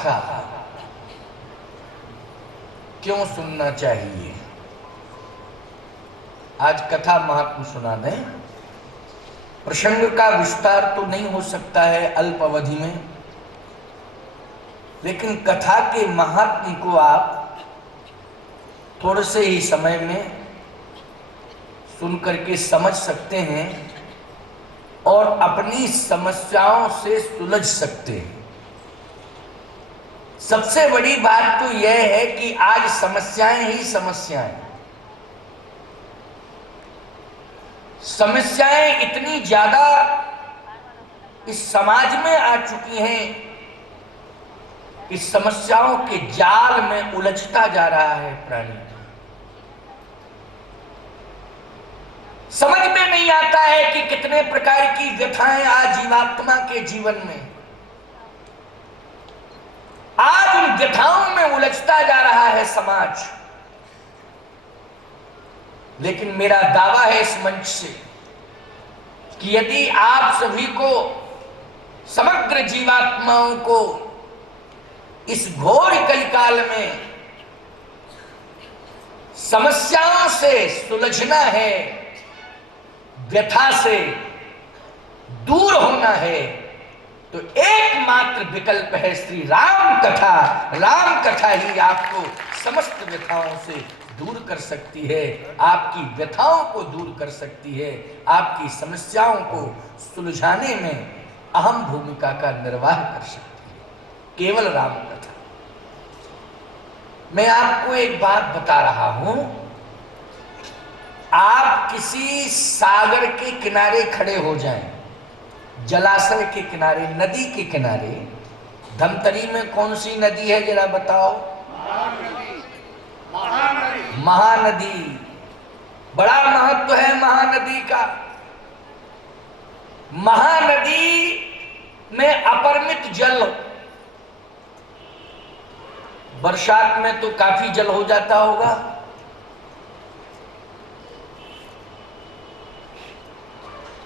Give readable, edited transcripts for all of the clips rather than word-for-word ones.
कथा क्यों सुनना चाहिए? आज कथा महात्म सुना दें। प्रसंग का विस्तार तो नहीं हो सकता है अल्प अवधि में, लेकिन कथा के महात्म्य को आप थोड़े से ही समय में सुन करके समझ सकते हैं और अपनी समस्याओं से सुलझ सकते हैं। सबसे बड़ी बात तो यह है कि आज समस्याएं ही समस्याएं, समस्याएं इतनी ज्यादा इस समाज में आ चुकी हैं, इस समस्याओं के जाल में उलझता जा रहा है प्राणी। समझ में नहीं आता है कि कितने प्रकार की व्यथाएं आज जीवात्मा के जीवन में, आज उन व्यथाओं में उलझता जा रहा है समाज। लेकिन मेरा दावा है इस मंच से कि यदि आप सभी को, समग्र जीवात्माओं को इस घोर कलिकाल में समस्याओं से सुलझना है, व्यथा से दूर होना है, तो एकमात्र विकल्प है श्री राम कथा। राम कथा ही आपको समस्त व्यथाओं से दूर कर सकती है, आपकी व्यथाओं को दूर कर सकती है, आपकी समस्याओं को सुलझाने में अहम भूमिका का निर्वाह कर सकती है केवल राम कथा। मैं आपको एक बात बता रहा हूं, आप किसी सागर के किनारे खड़े हो जाएं, जलाशय के किनारे, नदी के किनारे। धमतरी में कौन सी नदी है जरा बताओ? महानदी। बड़ा महत्व है महानदी का। महानदी में अपरिमित जल, बरसात में तो काफी जल हो जाता होगा,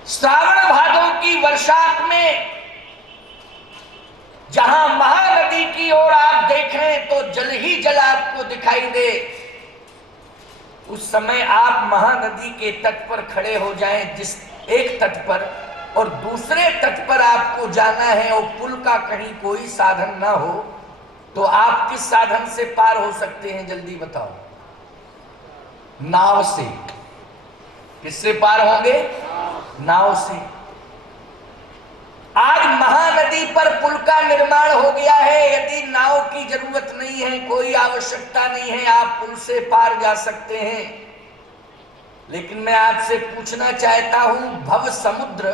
श्रावण भादों की बरसात में जहां महानदी की ओर आप देखें तो जल ही जल आपको दिखाई दे, उस समय आप महानदी के तट पर खड़े हो जाएं, जिस एक तट पर, और दूसरे तट पर आपको जाना है और पुल का कहीं कोई साधन ना हो, तो आप किस साधन से पार हो सकते हैं? जल्दी बताओ। नाव से। किससे पार होंगे? नाव से। आज महानदी पर पुल का निर्माण हो गया है, यदि नाव की जरूरत नहीं है, कोई आवश्यकता नहीं है, आप पुल से पार जा सकते हैं। लेकिन मैं आपसे पूछना चाहता हूं, भव समुद्र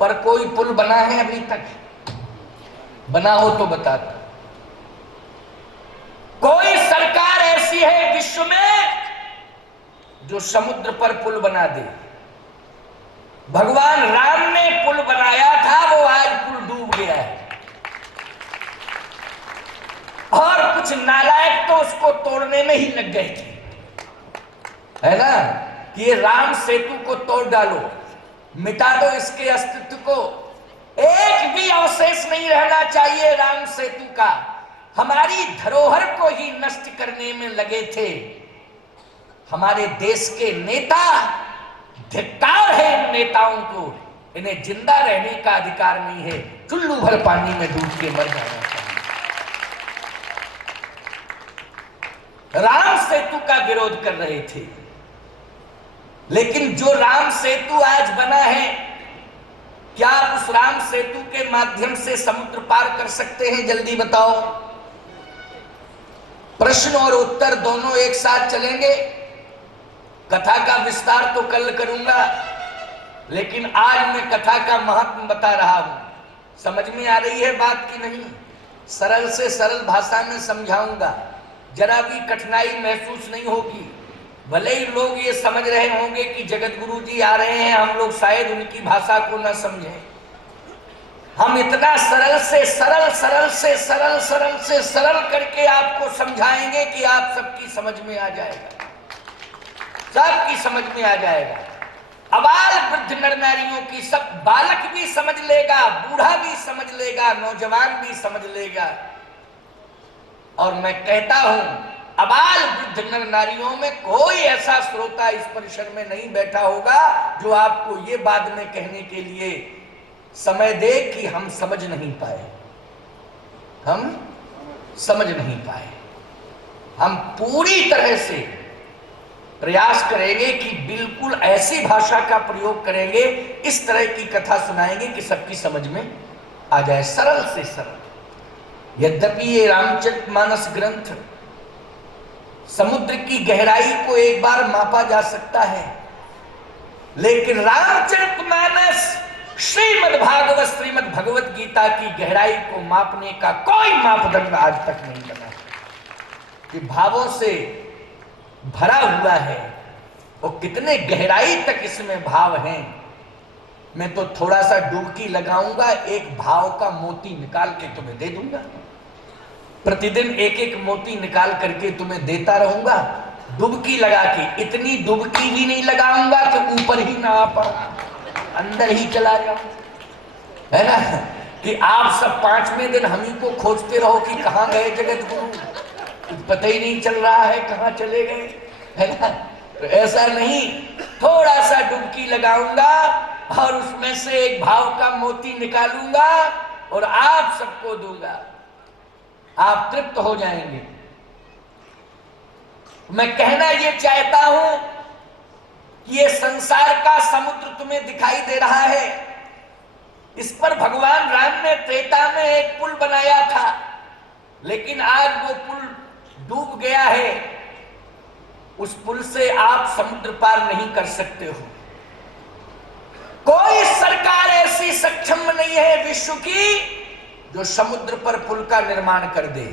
पर कोई पुल बना है अभी तक? बना हो तो बता दो। कोई सरकार ऐसी है विश्व में जो समुद्र पर पुल बना दे? भगवान राम ने पुल बनाया था, वो आज पुल डूब गया है, और कुछ नालायक तो उसको तोड़ने में ही लग गए थे, है ना, कि ये राम सेतु को तोड़ डालो, मिटा दो इसके अस्तित्व को, एक भी अवशेष नहीं रहना चाहिए राम सेतु का। हमारी धरोहर को ही नष्ट करने में लगे थे हमारे देश के नेता। धिक्कार है इन नेताओं को, इन्हें जिंदा रहने का अधिकार नहीं है, चुल्लू भर पानी में डूब के मर जाना चाहिए। राम सेतु का विरोध कर रहे थे, लेकिन जो राम सेतु आज बना है, क्या आप उस राम सेतु के माध्यम से समुद्र पार कर सकते हैं? जल्दी बताओ। प्रश्न और उत्तर दोनों एक साथ चलेंगे। कथा का विस्तार तो कल करूंगा, लेकिन आज मैं कथा का महत्व बता रहा हूं। समझ में आ रही है बात की नहीं? सरल से सरल भाषा में समझाऊंगा, जरा भी कठिनाई महसूस नहीं होगी। भले ही लोग ये समझ रहे होंगे कि जगत गुरु जी आ रहे हैं, हम लोग शायद उनकी भाषा को न समझें। हम इतना सरल से सरल, सरल से सरल, सरल से सरल करके आपको समझाएंगे कि आप सबकी समझ में आ जाएगा, सबकी समझ में आ जाएगा। अबाल वृद्ध नर नारियों की, सब बालक भी समझ लेगा, बूढ़ा भी समझ लेगा, नौजवान भी समझ लेगा। और मैं कहता हूं अबाल वृद्ध नर नारियों में कोई ऐसा श्रोता इस परिसर में नहीं बैठा होगा जो आपको ये बाद में कहने के लिए समय दे कि हम समझ नहीं पाए, हम समझ नहीं पाए। हम पूरी तरह से प्रयास करेंगे कि बिल्कुल ऐसी भाषा का प्रयोग करेंगे, इस तरह की कथा सुनाएंगे कि सबकी समझ में आ जाए, सरल से सरल। यद्यपि ये रामचरितमानस ग्रंथ समुद्र की गहराई को एक बार मापा जा सकता है, लेकिन रामचरितमानस श्रीमद्भागवत श्रीमद् भगवत गीता की गहराई को मापने का कोई मापदंड आज तक नहीं बना कि भावों से भरा हुआ है और कितने गहराई तक इसमें भाव हैं। मैं तो थोड़ा सा डुबकी लगाऊंगा, एक भाव का मोती निकाल के तुम्हें दे दूंगा, प्रतिदिन एक एक मोती निकाल करके तुम्हें देता रहूंगा, डुबकी लगा के। इतनी डुबकी भी नहीं लगाऊंगा कि ऊपर ही ना आ पाऊं, अंदर ही चला जाऊं, है ना, कि आप सब 5वें दिन हम ही को खोजते रहो कि कहां गए जगत गुरु, पता ही नहीं चल रहा है कहां चले गए, है ना। तो ऐसा नहीं, थोड़ा सा डुबकी लगाऊंगा और उसमें से एक भाव का मोती निकालूंगा और आप सबको दूंगा, आप तृप्त हो जाएंगे। मैं कहना ये चाहता हूं कि ये संसार का समुद्र तुम्हें दिखाई दे रहा है, इस पर भगवान राम ने त्रेता में एक पुल बनाया था, लेकिन आज वो पुल डूब गया है। उस पुल से आप समुद्र पार नहीं कर सकते हो। कोई सरकार ऐसी सक्षम नहीं है विश्व की जो समुद्र पर पुल का निर्माण कर दे।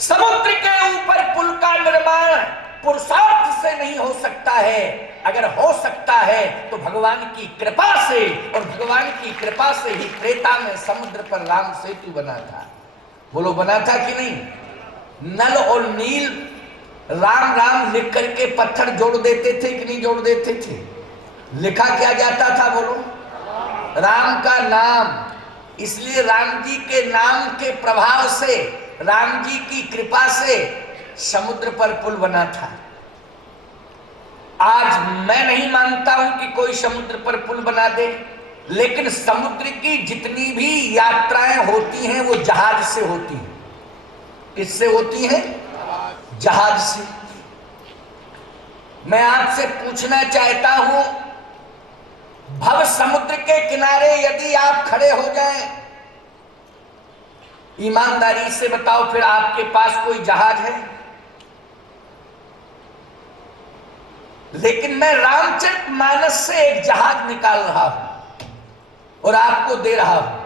समुद्र के ऊपर पुल का निर्माण पुरुषार्थ से नहीं हो सकता है, अगर हो सकता है तो भगवान की कृपा से, और भगवान की कृपा से ही त्रेता में समुद्र पर राम सेतु बना था। बोलो बना था कि नहीं? नल और नील राम राम लिख करके पत्थर जोड़ देते थे कि नहीं जोड़ देते थे? लिखा क्या जाता था बोलो? राम का नाम। इसलिए राम जी के नाम के प्रभाव से, राम जी की कृपा से समुद्र पर पुल बना था। आज मैं नहीं मानता हूं कि कोई समुद्र पर पुल बना दे, लेकिन समुद्र की जितनी भी यात्राएं होती हैं वो जहाज से होती हैं। किससे होती हैं? जहाज से। मैं आपसे पूछना चाहता हूं, भव समुद्र के किनारे यदि आप खड़े हो जाएं, ईमानदारी से बताओ, फिर आपके पास कोई जहाज है? लेकिन मैं रामचरितमानस से एक जहाज निकाल रहा हूं और आपको दे रहा हूं।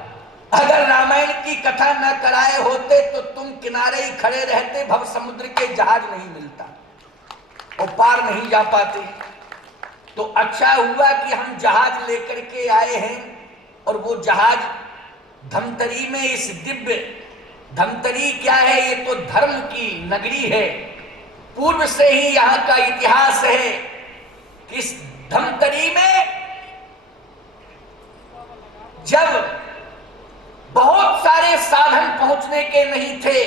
अगर रामायण की कथा न कराए होते तो तुम किनारे ही खड़े रहते, भव समुद्र के जहाज नहीं मिलता और पार नहीं जा पाते। तो अच्छा हुआ कि हम जहाज लेकर के आए हैं, और वो जहाज धमतरी में, इस दिव्य धमतरी क्या है? ये तो धर्म की नगरी है। पूर्व से ही यहां का इतिहास है कि इस धमतरी में जब बहुत सारे साधन पहुंचने के नहीं थे,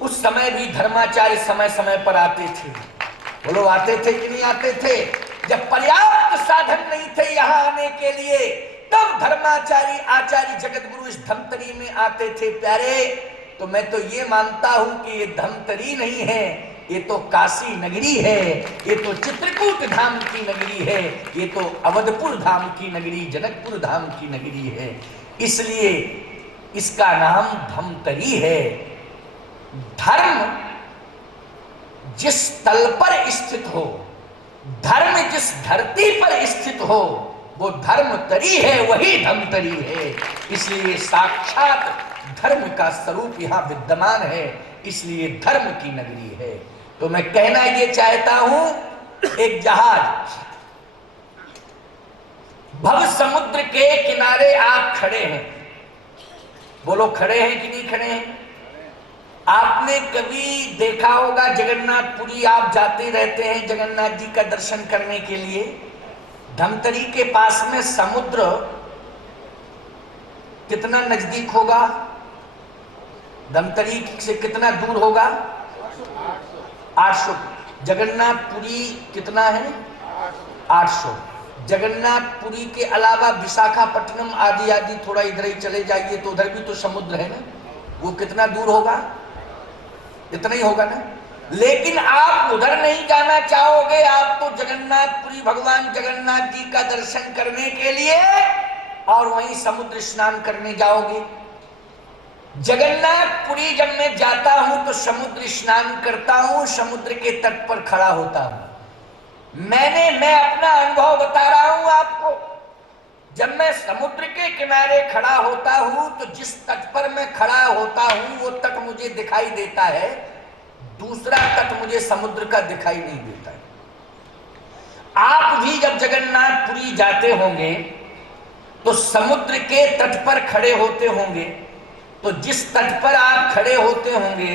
उस समय भी धर्माचार्य समय समय पर आते थे। बोलो आते थे कि नहीं आते थे? जब पर्याप्त साधन नहीं थे यहां आने के लिए, तब धर्माचार्य आचार्य जगत गुरु इस धमतरी में आते थे। प्यारे, तो मैं तो ये मानता हूं कि ये धमतरी नहीं है, ये तो काशी नगरी है, ये तो चित्रकूट धाम की नगरी है, ये तो अवधपुर धाम की नगरी, जनकपुर धाम की नगरी है। इसलिए इसका नाम धमतरी है। धर्म जिस तल पर स्थित हो, धर्म जिस धरती पर स्थित हो, वो धर्मतरी है, वही धमतरी है। इसलिए साक्षात धर्म का स्वरूप यहां विद्यमान है, इसलिए धर्म की नगरी है। तो मैं कहना ये चाहता हूं, एक जहाज भव समुद्र के किनारे आप खड़े हैं। बोलो खड़े हैं कि नहीं खड़े हैं? आपने कभी देखा होगा, जगन्नाथपुरी आप जाते रहते हैं जगन्नाथ जी का दर्शन करने के लिए, धमतरी के पास में समुद्र कितना नजदीक होगा? धमतरी से कितना दूर होगा? 800। जगन्नाथपुरी कितना है? 800। जगन्नाथपुरी के अलावा विशाखापट्टनम आदि आदि थोड़ा इधर ही चले जाइए तो उधर भी तो समुद्र है ना, वो कितना दूर होगा? इतना ही होगा ना। लेकिन आप उधर नहीं जाना चाहोगे, आप तो जगन्नाथपुरी भगवान जगन्नाथ जी का दर्शन करने के लिए और वहीं समुद्र स्नान करने जाओगे। जगन्नाथपुरी जब मैं जाता हूं तो समुद्र स्नान करता हूं, समुद्र के तट पर खड़ा होता हूं। मैं अपना अनुभव बता रहा हूं आपको। जब मैं समुद्र के किनारे खड़ा होता हूं तो जिस तट पर मैं खड़ा होता हूं वो तट मुझे दिखाई देता है, दूसरा तट मुझे समुद्र का दिखाई नहीं देता है। आप भी जब जगन्नाथपुरी जाते होंगे तो समुद्र के तट पर खड़े होते होंगे, तो जिस तट पर आप खड़े होते होंगे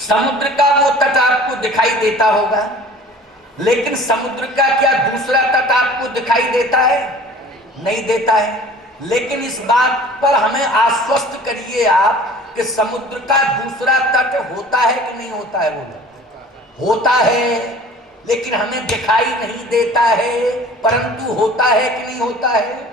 समुद्र का वो तट आपको दिखाई देता होगा, लेकिन समुद्र का क्या दूसरा तट आपको दिखाई देता है? नहीं देता है। लेकिन इस बात पर हमें आश्वस्त करिए आप कि समुद्र का दूसरा तट होता है कि नहीं होता है? बोलो। होता है, लेकिन हमें दिखाई नहीं देता है, परंतु होता है कि नहीं होता है?